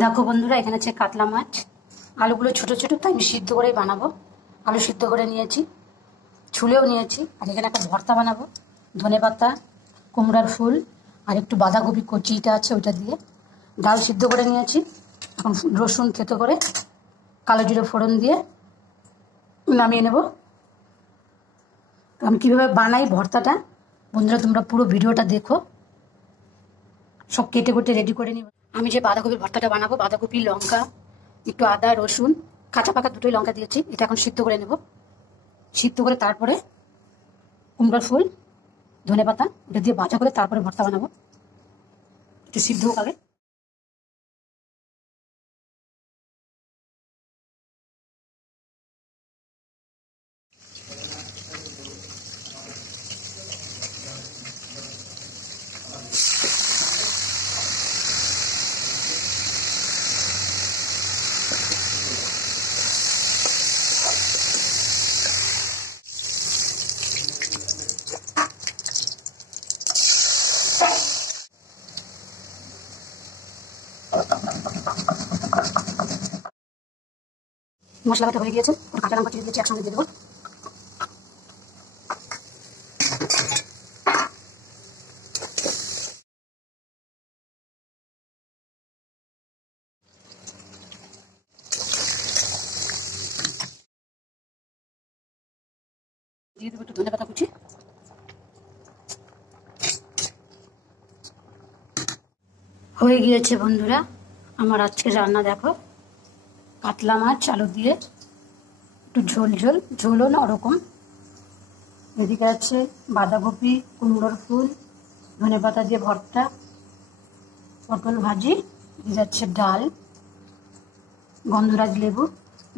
দেখো বন্ধুরা, এখানে আছে কাতলা মাছ। আলুগুলো ছোট ছোট, তাই আমি সিদ্ধ করেই বানাবো। আলু সিদ্ধ করে নিয়েছি, ছুলেও নিয়েছি। আর এখানে একটা ভর্তা বানাবো, ধনেপাতা, কুমড়ার ফুল আর একটু বাঁধাকপি কচিটা আছে ওইটা দিয়ে। ডাল সিদ্ধ করে নিয়েছি। এখন রসুন থেতো করে কালো জিরে ফোড়ন দিয়ে নামিয়ে নেব। আমি কীভাবে বানাই ভর্তাটা, বন্ধুরা তোমরা পুরো ভিডিওটা দেখো। সব কেটে কুটে রেডি করে নিব। আমি যে বাঁধাকপির ভর্তাটা বানাবো, বাঁধাকপি, লঙ্কা, একটু আদা, রসুন, কাঁচা পাকা দুটোই লঙ্কা দিয়েছি। এটা এখন সিদ্ধ করে নেব। সিদ্ধ করে তারপরে কুমড়োর ফুল, ধনেপাতা ওটা দিয়ে ভাজা করে তারপরে ভর্তা বানাবো। একটু সিদ্ধ হোক আগে। মশলা বাটা হয়ে গিয়েছে, ওর কাঁচা লঙ্কা চিড়ে দিয়েছি, একসঙ্গে দিয়ে দেবো। দিয়ে দেবো একটু ধনেপাতা কুচি। হয়ে গিয়েছে বন্ধুরা আমার আজকের রান্না। দেখো, কাতলা মাছ আলু দিয়ে একটু ঝোল ঝোল, ঝোলও না ওরকম। এদিকে আছে বাঁধাকপি, কুমড়োর ফুল, ধনেপাতা দিয়ে ভর্তা, পটল ভাজি, এদিকে যাচ্ছে ডাল, গন্ধরাজ লেবু।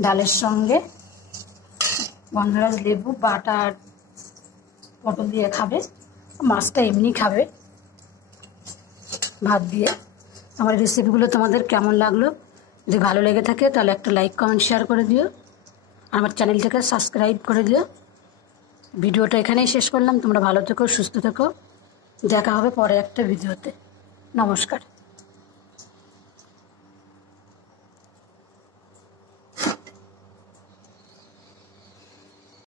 ডালের সঙ্গে গন্ধরাজ লেবু বাটা আর পটল দিয়ে খাবে, মাছটা এমনি খাবে ভাত দিয়ে। আমার রেসিপিগুলো তোমাদের কেমন লাগলো? যদি ভালো লেগে থাকে তাহলে একটা লাইক, কমেন্ট, শেয়ার করে দিও। আমার চ্যানেলটাকে সাবস্ক্রাইব করে দিও। ভিডিওটা এখানেই শেষ করলাম। তোমরা ভালো থেকো, সুস্থ থেকো। দেখা হবে পরে একটা ভিডিওতে। নমস্কার।